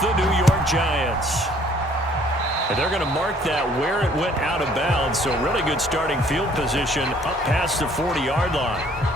with the New York Giants. And they're going to mark that where it went out of bounds, so really good starting field position up past the 40-yard line.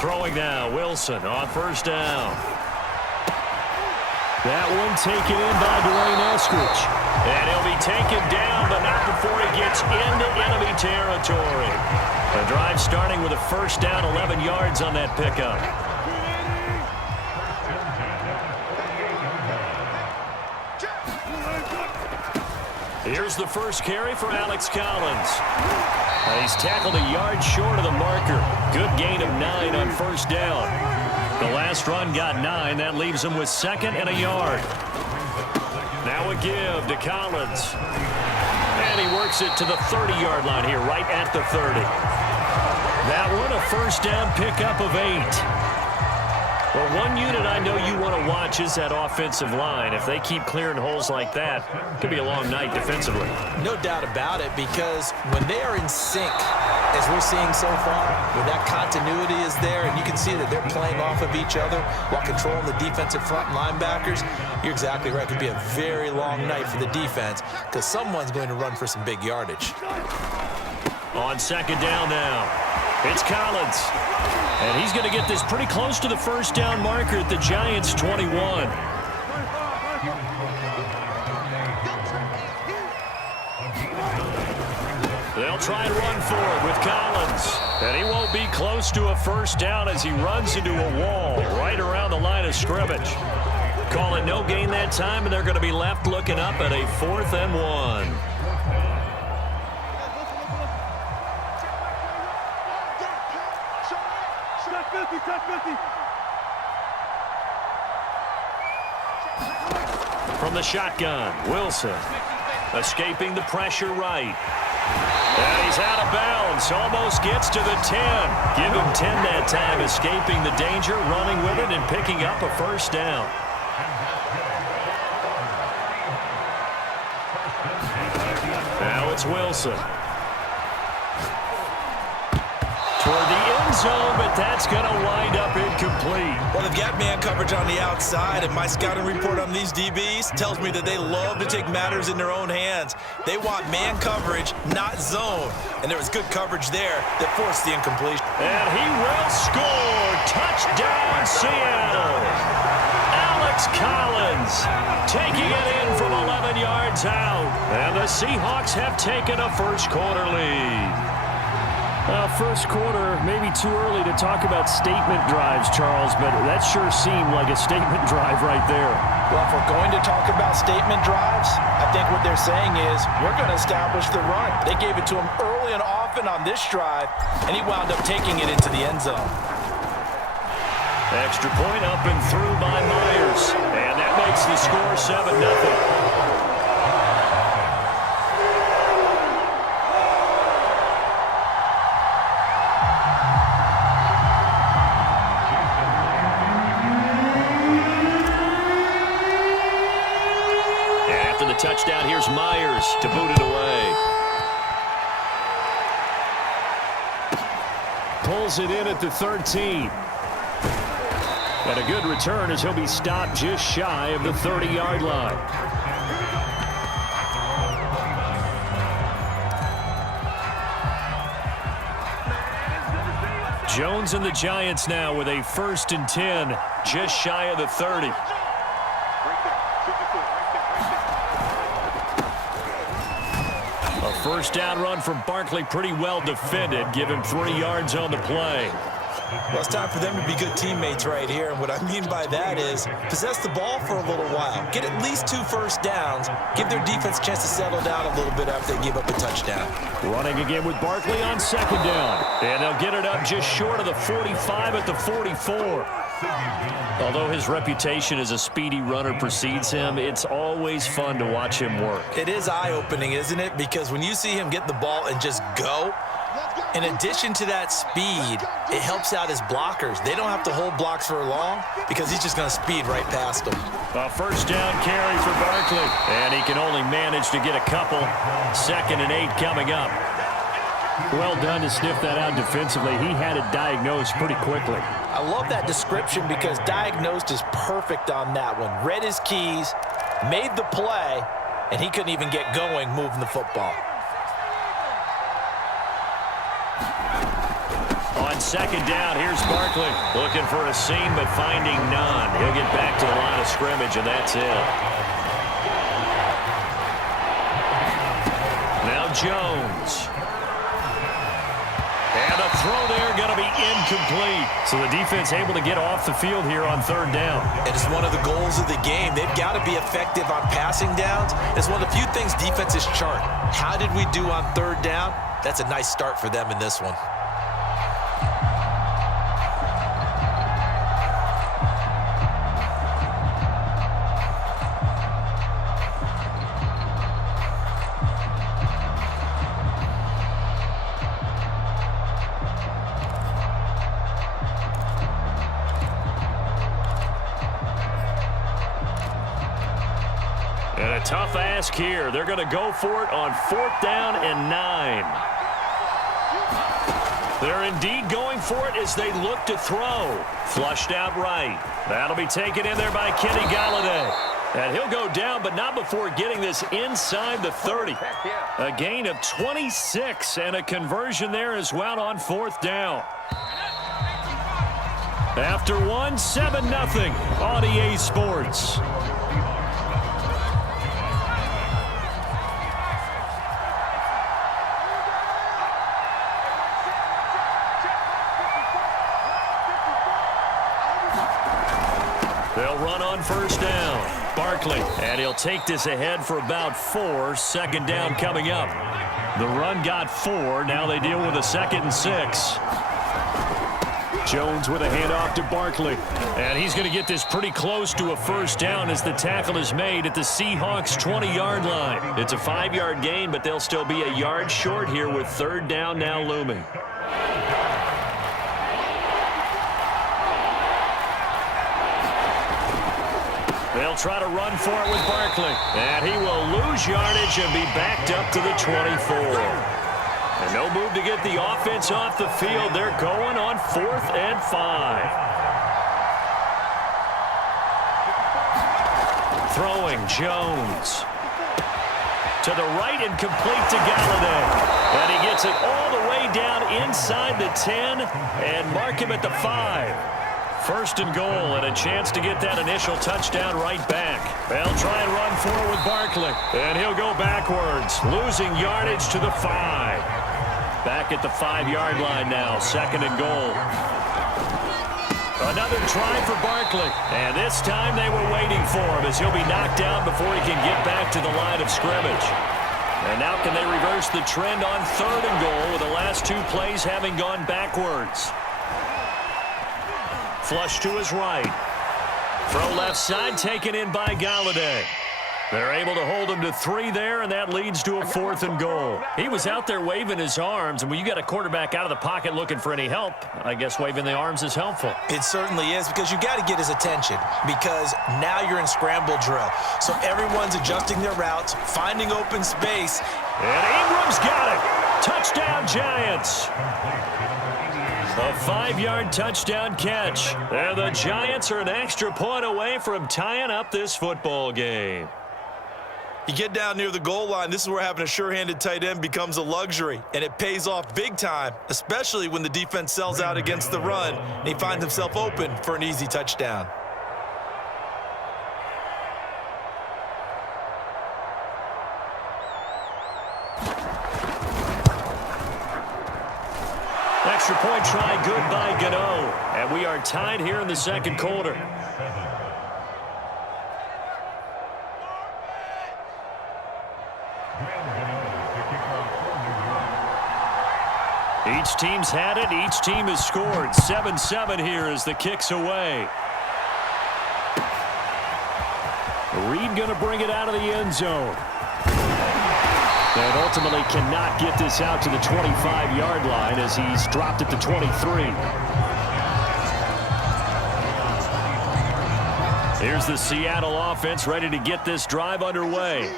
Throwing now, Wilson on first down. That one taken in by Dwayne Eskridge. And he'll be taken down, but not before he gets into enemy territory. The drive starting with a first down, 11 yards on that pickup. Here's the first carry for Alex Collins. He's tackled a yard short of the marker. Good gain of 9 on first down. The last run got 9. That leaves him with 2nd and a yard. Now a give to Collins. And he works it to the 30-yard line here, right at the 30. That one a first down pickup of 8. Well, one unit I know you want to watch is that offensive line. If they keep clearing holes like that, it could be a long night defensively. No doubt about it, because when they are in sync, as we're seeing so far, when that continuity is there, and you can see that they're playing off of each other while controlling the defensive front linebackers, you're exactly right. It could be a very long night for the defense because someone's going to run for some big yardage. On second down now, it's Collins. And he's going to get this pretty close to the first down marker at the Giants' 21. They'll try and run for it with Collins. And he won't be close to a first down as he runs into a wall right around the line of scrimmage. Call it no gain that time, and they're going to be left looking up at a 4th and 1. From the shotgun, Wilson escaping the pressure right. And he's out of bounds, almost gets to the 10. Give him 10 that time, escaping the danger, running with it, and picking up a first down. Now it's Wilson. Toward the end zone, but that's going to wind up incomplete. Well, they've got man coverage on the outside, and my scouting report on these DBs tells me that they love to take matters in their own hands. They want man coverage, not zone. And there was good coverage there that forced the incompletion. And he will score. Touchdown, Seattle. Alex Collins taking it in from 11 yards out. And the Seahawks have taken a first quarter lead. First quarter, maybe too early to talk about statement drives, Charles, but that sure seemed like a statement drive right there. Well, if we're going to talk about statement drives, I think what they're saying is we're going to establish the run. They gave it to him early and often on this drive, and he wound up taking it into the end zone. Extra point up and through by Myers, and that makes the score 7-0. Touchdown, here's Myers to boot it away. Pulls it in at the 13. And a good return as he'll be stopped just shy of the 30-yard line. Jones and the Giants now with a 1st and 10, just shy of the 30. First down run from Barkley, pretty well defended. Give him 3 yards on the play. Well, it's time for them to be good teammates right here. And what I mean by that is possess the ball for a little while. Get at least 2 first downs. Give their defense a chance to settle down a little bit after they give up a touchdown. Running again with Barkley on second down. And they'll get it up just short of the 45 at the 44. Although his reputation as a speedy runner precedes him, it's always fun to watch him work. It is eye-opening, isn't it? Because when you see him get the ball and just go, in addition to that speed, it helps out his blockers. They don't have to hold blocks for long because he's just going to speed right past them. A first down carry for Barkley, and he can only manage to get a couple. 2nd and 8 coming up. Well done to sniff that out defensively. He had it diagnosed pretty quickly. I love that description because diagnosed is perfect on that one. Read his keys, made the play, and he couldn't even get going moving the football. On 2nd down, here's Barkley. Looking for a seam, but finding none. He'll get back to the line of scrimmage, and that's it. Now Jones. And a throw there going to be incomplete. So the defense able to get off the field here on 3rd down. And it's one of the goals of the game. They've got to be effective on passing downs. It's one of the few things defenses chart. How did we do on 3rd down? That's a nice start for them in this one. And a tough ask here. They're going to go for it on 4th down and 9. They're indeed going for it as they look to throw. Flushed out right. That'll be taken in there by Kenny Golladay. And he'll go down, but not before getting this inside the 30. A gain of 26 and a conversion there as well on 4th down. After one, 7-0 on EA Sports. They'll run on 1st down. Barkley, and he'll take this ahead for about 4. 2nd down coming up. The run got 4. Now they deal with a 2nd and 6. Jones with a handoff to Barkley. And he's going to get this pretty close to a 1st down as the tackle is made at the Seahawks' 20-yard line. It's a 5-yard gain, but they'll still be a yard short here with 3rd down now looming. They'll try to run for it with Barkley. And he will lose yardage and be backed up to the 24. And no move to get the offense off the field. They're going on 4th and 5. Throwing Jones. To the right and complete to Golladay. And he gets it all the way down inside the 10 and mark him at the 5. 1st and goal and a chance to get that initial touchdown right back. They'll try and run forward with Barkley. And he'll go backwards, losing yardage to the 5. Back at the 5-yard line now, 2nd and goal. Another try for Barkley. And this time they were waiting for him as he'll be knocked down before he can get back to the line of scrimmage. And now can they reverse the trend on 3rd and goal with the last 2 plays having gone backwards. Flush to his right. Throw left side taken in by Golladay. They're able to hold him to 3 there, and that leads to a 4th and goal. He was out there waving his arms, and when you got a quarterback out of the pocket looking for any help, I guess waving the arms is helpful. It certainly is because you got to get his attention because now you're in scramble drill. So everyone's adjusting their routes, finding open space. And Ingram's got it. Touchdown, Giants. A 5-yard touchdown catch. And the Giants are an extra point away from tying up this football game. You get down near the goal line, this is where having a sure-handed tight end becomes a luxury, and it pays off big time, especially when the defense sells out against the run, and he finds himself open for an easy touchdown. Extra point try good by Gano. And we are tied here in the 2nd quarter. Each team's had it. Each team has scored. 7-7 here as the kick's away. Reed going to bring it out of the end zone. And ultimately cannot get this out to the 25-yard line as he's dropped it to 23. Here's the Seattle offense ready to get this drive underway.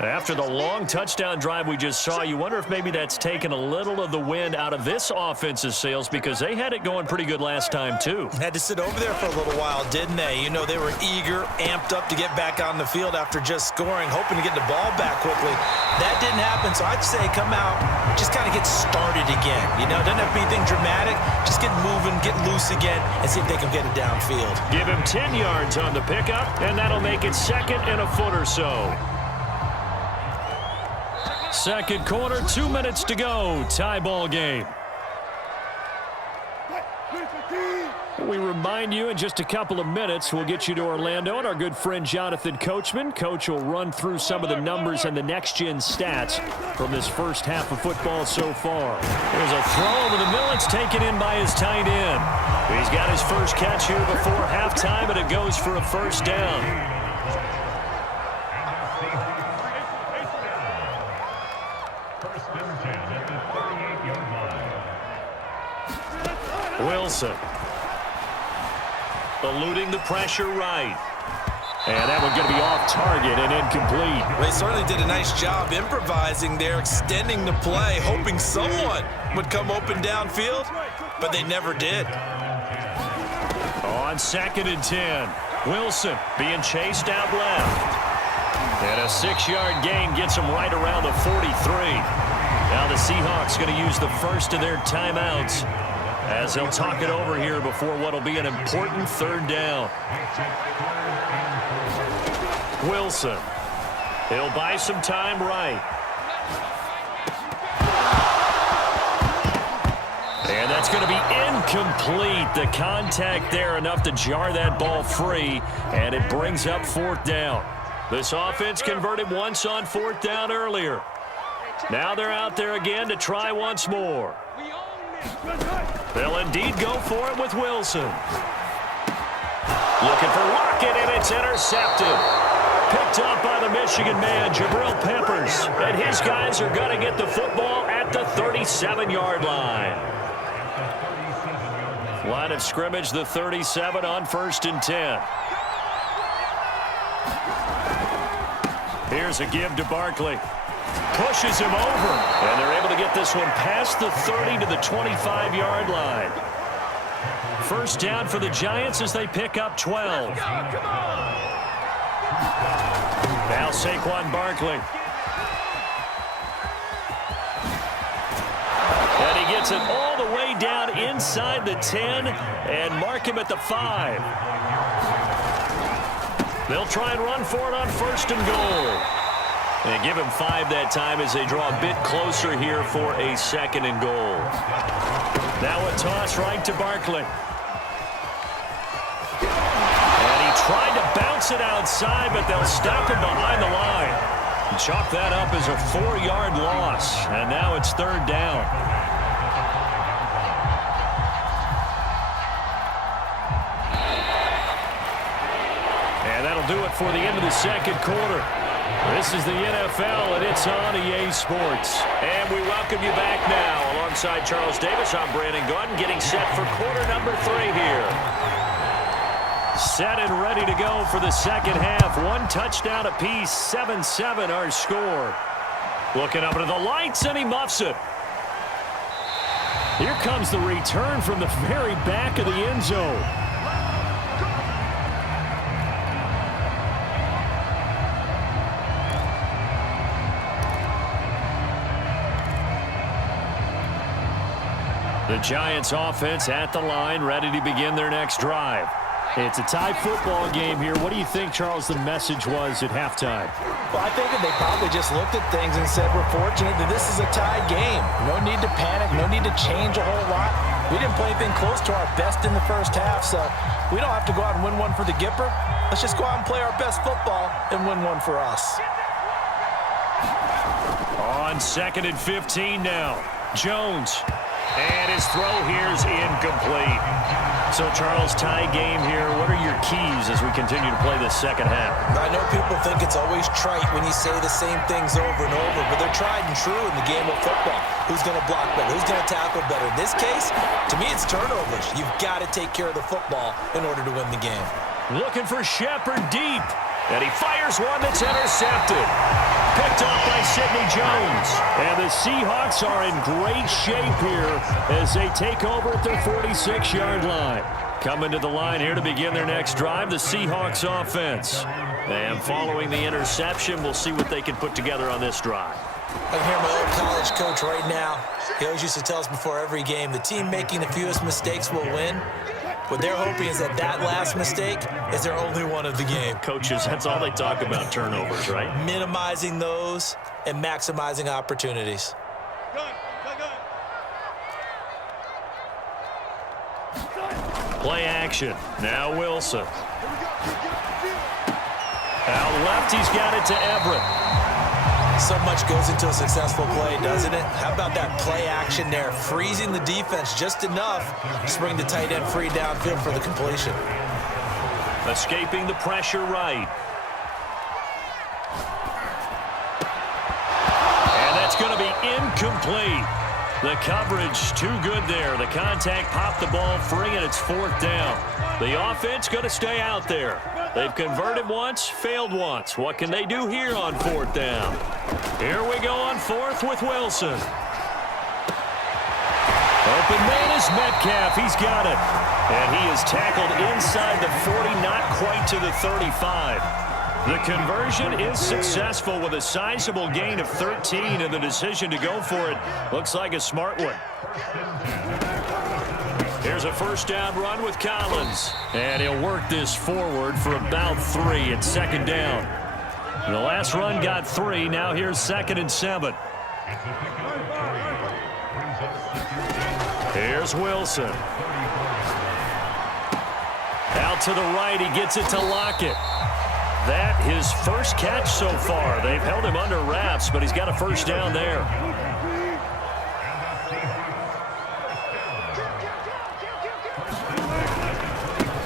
After the long touchdown drive we just saw, you wonder if maybe that's taken a little of the wind out of this offense's sails because they had it going pretty good last time, too. Had to sit over there for a little while, didn't they? You know, they were eager, amped up to get back on the field after just scoring, hoping to get the ball back quickly. That didn't happen, so I'd say come out, just kind of get started again. You know, doesn't have to be anything dramatic. Just get moving, get loose again, and see if they can get it downfield. Give him 10 yards on the pickup, and that'll make it second and a foot or so. Second quarter, 2 minutes to go. Tie ball game. We remind you in just a couple of minutes, we'll get you to Orlando and our good friend Jonathan Coachman. Coach will run through some of the numbers and the next-gen stats from this first half of football so far. There's a throw over the middle. It's taken in by his tight end. He's got his first catch here before halftime, and it goes for a first down. Wilson eluding the pressure right. And that one going to be off target and incomplete. They certainly did a nice job improvising there, extending the play, hoping someone would come open downfield, but they never did. On 2nd and 10, Wilson being chased out left. And a 6-yard gain gets him right around the 43. Now the Seahawks going to use the first of their timeouts as they'll talk it over here before what will be an important third down. Wilson. He'll buy some time right. And that's going to be incomplete. The contact there enough to jar that ball free, and it brings up 4th down. This offense converted once on 4th down earlier. Now they're out there again to try once more. They'll indeed go for it with Wilson. Looking for Lockett, and it's intercepted. Picked up by the Michigan man, Jabril Peppers. And his guys are going to get the football at the 37-yard line. Line of scrimmage, the 37 on 1st and 10. Here's a give to Barkley. Pushes him over, and they're able to get this one past the 30 to the 25-yard line. First down for the Giants as they pick up 12. Now Saquon Barkley. And he gets it all the way down inside the 10 and mark him at the 5. They'll try and run for it on 1st and goal. And give him 5 that time as they draw a bit closer here for a 2nd and goal. Now a toss right to Barkley. And he tried to bounce it outside, but they'll stop him behind the line. Chalk that up as a 4-yard loss. And now it's 3rd down. And that'll do it for the end of the second quarter. This is the NFL, and it's on EA Sports. And we welcome you back now. Alongside Charles Davis, I'm Brandon Gordon, getting set for quarter number 3 here. Set and ready to go for the second half. 1 touchdown apiece, 7-7 our score. Looking up into the lights, and he muffs it. Here comes the return from the very back of the end zone. The Giants offense at the line, ready to begin their next drive. It's a tie football game here. What do you think, Charles, the message was at halftime? Well, I think that they probably just looked at things and said, we're fortunate that this is a tie game. No need to panic, no need to change a whole lot. We didn't play anything close to our best in the first half, so we don't have to go out and win one for the Gipper. Let's just go out and play our best football and win one for us. On 2nd and 15 now. Jones And his throw here is incomplete. So, Charles, tie game here. What are your keys as we continue to play this second half? I know people think it's always trite when you say the same things over and over, but they're tried and true in the game of football. Who's going to block better? Who's going to tackle better? In this case, to me, it's turnovers. You've got to take care of the football in order to win the game. Looking for Shepard deep. And he fires one that's intercepted. Picked off by Sidney Jones. And the Seahawks are in great shape here as they take over at their 46-yard line. Coming to the line here to begin their next drive, the Seahawks offense. And following the interception, we'll see what they can put together on this drive. I can hear my old college coach right now. He always used to tell us before every game, the team making the fewest mistakes will win. What they're hoping is that last mistake is their only one of the game. Coaches, that's all they talk about, turnovers, right? Minimizing those and maximizing opportunities. Play action. Now Wilson. Out left, he's got it to Everett. So much goes into a successful play, doesn't it? How about that play action there? Freezing the defense just enough to bring the tight end free downfield for the completion. Escaping the pressure right. And that's going to be incomplete. The coverage too good there. The contact popped the ball free, and it's fourth down. The offense going to stay out there. They've converted once, failed once. What can they do here on fourth down? Here we go on fourth with Wilson. Open man is Metcalf. He's got it. And he is tackled inside the 40, not quite to the 35. The conversion is successful with a sizable gain of 13, and the decision to go for it looks like a smart one. Here's a first down run with Collins. And he'll work this forward for about 3. It's second down. The last run got 3. Now here's 2nd and 7. Here's Wilson. Out to the right. He gets it to Lockett. That his first catch so far. They've held him under wraps, but he's got a first down there.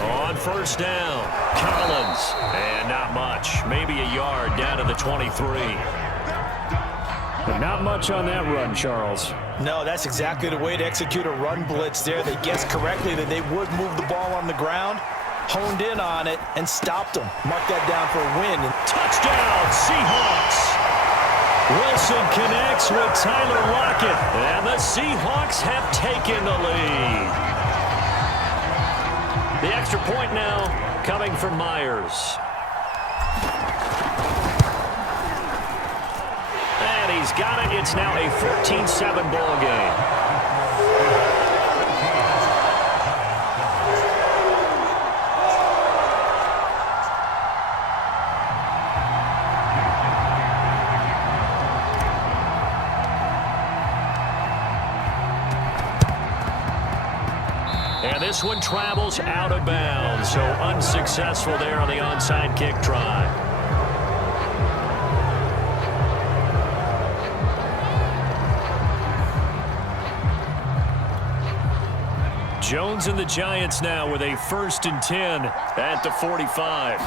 On first down, Collins. And not much. Maybe a yard down to the 23. But not much on that run, Charles. No, that's exactly the way to execute a run blitz there. They guessed correctly that they would move the ball on the ground, honed in on it, and stopped them. Mark that down for a win. Touchdown, Seahawks! Wilson connects with Tyler Lockett, and the Seahawks have taken the lead. The extra point now coming from Myers. And he's got it. It's now a 14-7 ball game. And this one travels out of bounds, so unsuccessful there on the onside kick try. Jones and the Giants now with a 1st and 10 at the 45.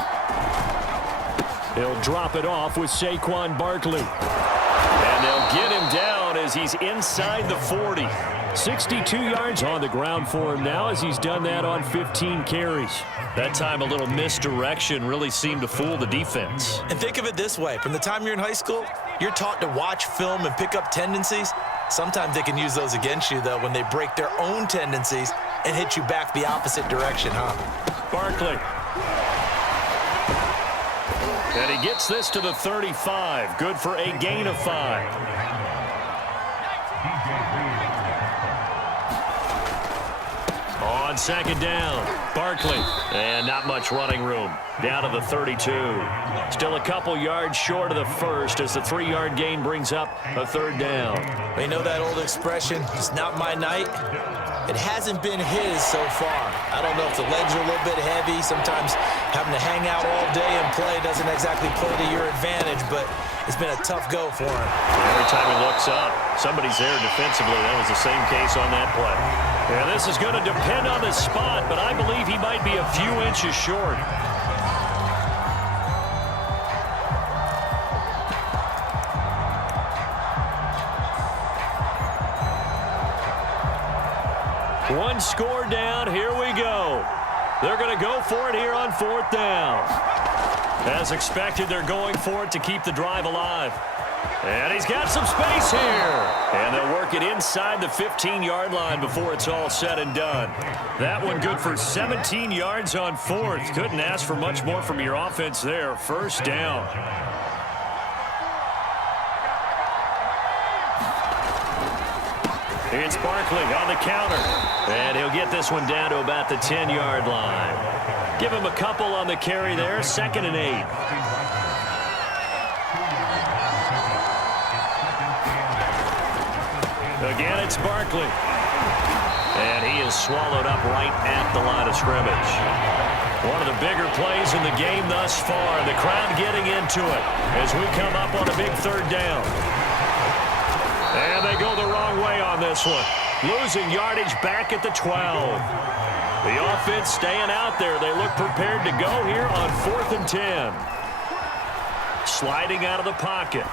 He'll drop it off with Saquon Barkley. And they'll get him down as he's inside the 40. 62 yards on the ground for him now as he's done that on 15 carries. That time a little misdirection really seemed to fool the defense. And think of it this way. From the time you're in high school, you're taught to watch film and pick up tendencies. Sometimes they can use those against you, though, when they break their own tendencies and hit you back the opposite direction, huh? Barkley. And he gets this to the 35. Good for a gain of 5. On second down, Barkley. And not much running room. Down to the 32. Still a couple yards short of the first as the 3-yard gain brings up a 3rd down. You know that old expression, it's not my night. It hasn't been his so far. I don't know if the legs are a little bit heavy. Sometimes having to hang out all day and play doesn't exactly play to your advantage, but it's been a tough go for him. Every time he looks up, somebody's there defensively. That was the same case on that play. Yeah, this is going to depend on the spot, but I believe he might be a few inches short. One score down. Here we go. They're going to go for it here on 4th down. As expected, they're going for it to keep the drive alive. And he's got some space here. And they'll work it inside the 15-yard line before it's all said and done. That one good for 17 yards on 4th. Couldn't ask for much more from your offense there. 1st down. It's Barkley on the counter. And he'll get this one down to about the 10-yard line. Give him a couple on the carry there. 2nd and 8. Again, it's Barkley. And he is swallowed up right at the line of scrimmage. One of the bigger plays in the game thus far. The crowd getting into it as we come up on a big 3rd down. And they go the wrong way on this one. Losing yardage back at the 12. The offense staying out there. They look prepared to go here on 4th and 10. Sliding out of the pocket.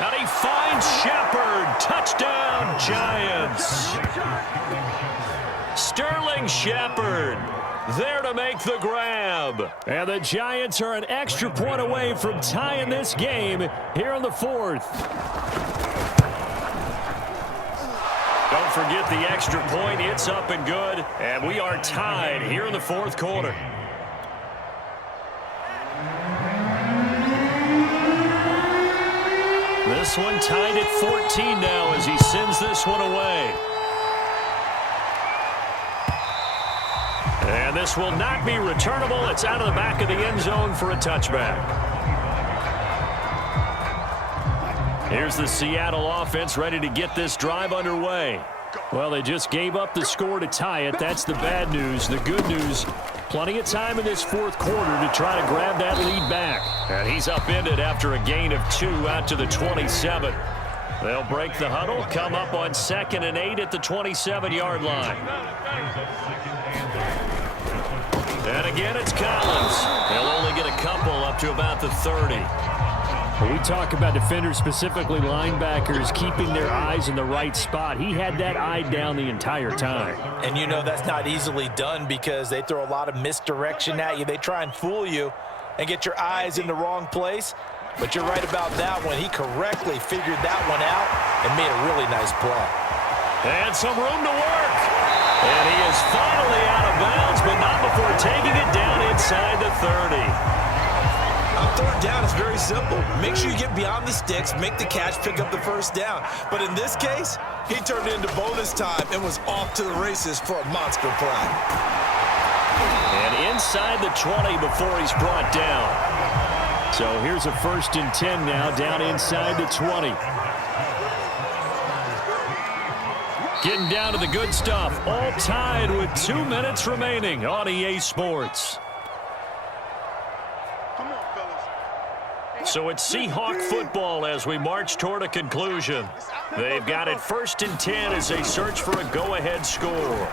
And he finds Shepard. Touchdown, Giants. Sterling Shepard there to make the grab. And the Giants are an extra point away from tying this game here in the 4th. Don't forget the extra point. It's up and good. And we are tied here in the 4th quarter. This one tied at 14 now as he sends this one away. And this will not be returnable. It's out of the back of the end zone for a touchback. Here's the Seattle offense ready to get this drive underway. Well, they just gave up the score to tie it. That's the bad news. The good news, plenty of time in this 4th quarter to try to grab that lead back. And he's upended after a gain of 2 out to the 27. They'll break the huddle, come up on 2nd and 8 at the 27-yard line. And again, it's Collins. He'll only get a couple up to about the 30. When we talk about defenders, specifically linebackers, keeping their eyes in the right spot, he had that eye down the entire time. And you know that's not easily done because they throw a lot of misdirection at you. They try and fool you and get your eyes in the wrong place. But you're right about that one. He correctly figured that one out and made a really nice play. And some room to work. And he is finally out of bounds, but not before taking it down inside the 30. On 3rd down, it's very simple. Make sure you get beyond the sticks, make the catch, pick up the 1st down. But in this case, he turned into bonus time and was off to the races for a monster play. And inside the 20 before he's brought down. So here's a 1st and 10 now, down inside the 20. Getting down to the good stuff, all tied with 2 minutes remaining on EA Sports. So it's Seahawk football as we march toward a conclusion. They've got it 1st and 10 as they search for a go-ahead score.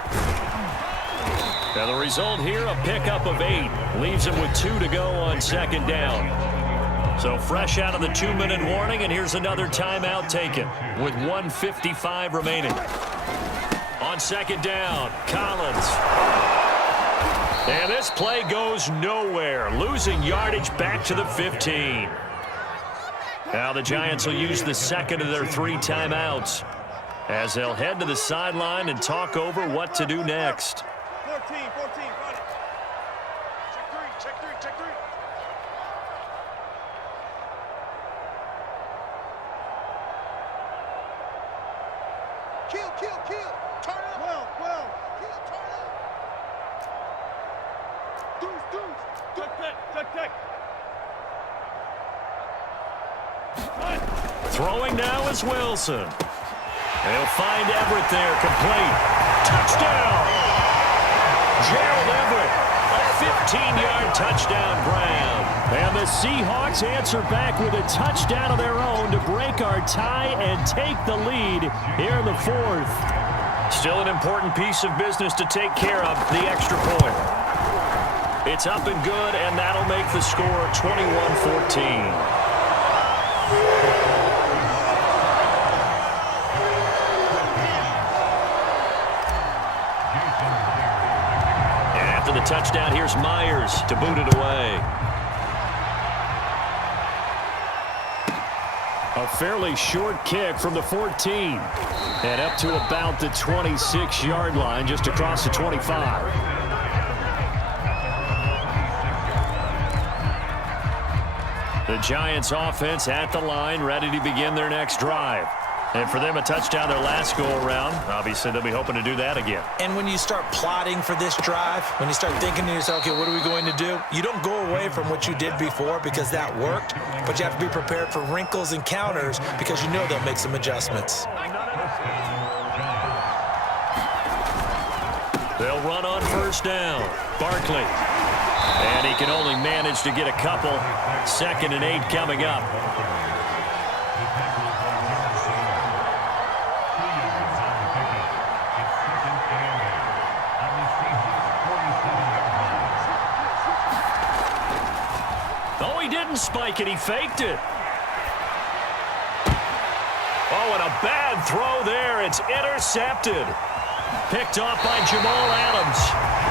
Now the result here, a pickup of 8. Leaves them with 2 to go on 2nd down. So fresh out of the 2-minute warning, and here's another timeout taken with 1:55 remaining. On 2nd down, Collins. And this play goes nowhere, losing yardage back to the 15. Now the Giants will use the 2nd of their 3 timeouts as they'll head to the sideline and talk over what to do next. 14, got it. Check 3. Kill. Turn it up. Well. Kill, turn it up. Deuce. Take. Throwing now is Wilson. They'll find Everett there, complete. Touchdown! Gerald Everett, a 15-yard touchdown grab. And the Seahawks answer back with a touchdown of their own to break our tie and take the lead here in the fourth. Still an important piece of business to take care of, the extra point. It's up and good, and that'll make the score 21-14. After the touchdown, here's Myers to boot it away. A fairly short kick from the 14. And up to about the 26-yard line, just across the 25. The Giants offense at the line, ready to begin their next drive. And for them, a touchdown their last go-around. Obviously, they'll be hoping to do that again. And when you start plotting for this drive, when you start thinking to yourself, okay, what are we going to do? You don't go away from what you did before because that worked, but you have to be prepared for wrinkles and counters because you know they'll make some adjustments. They'll run on first down. Barkley. And he can only manage to get a couple. 2nd and 8 coming up. Oh, he didn't spike it. He faked it. Oh, and a bad throw there. It's intercepted. Picked off by Jamal Adams.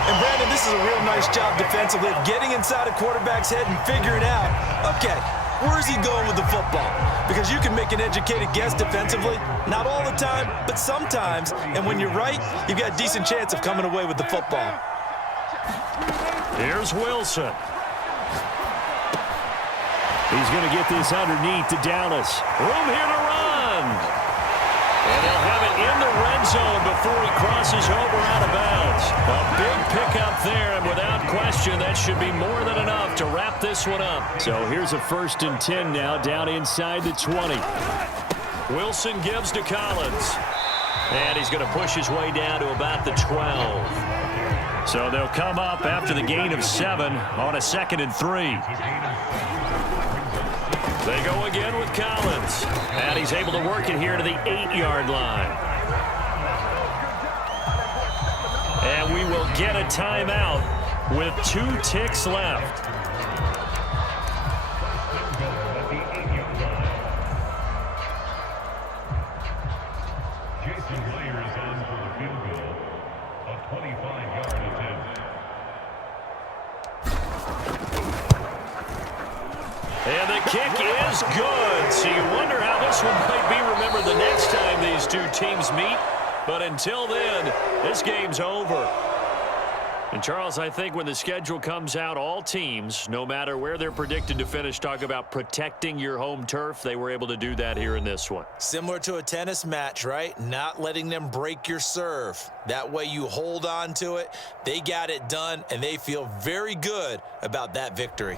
And, Brandon, this is a real nice job defensively of getting inside a quarterback's head and figuring out, okay, where's he going with the football? Because you can make an educated guess defensively, not all the time, but sometimes. And when you're right, you've got a decent chance of coming away with the football. Here's Wilson. He's going to get this underneath to Dallas. Room here to run. And they'll have it in the red zone before he crosses over out of bounds. A big pickup there, and without question, that should be more than enough to wrap this one up. So here's a 1st and 10 now, down inside the 20. Wilson gives to Collins. And he's going to push his way down to about the 12. So they'll come up after the gain of 7 on a 2nd and 3. They go again with Collins. And he's able to work it here to the 8-yard line. And we will get a timeout with 2 ticks left. And the kick is good. So you wonder how this one might be remembered the next time these two teams meet. But until then, this game's over. And, Charles, I think when the schedule comes out, all teams, no matter where they're predicted to finish, talk about protecting your home turf. They were able to do that here in this one. Similar to a tennis match, right? Not letting them break your serve. That way you hold on to it. They got it done, and they feel very good about that victory.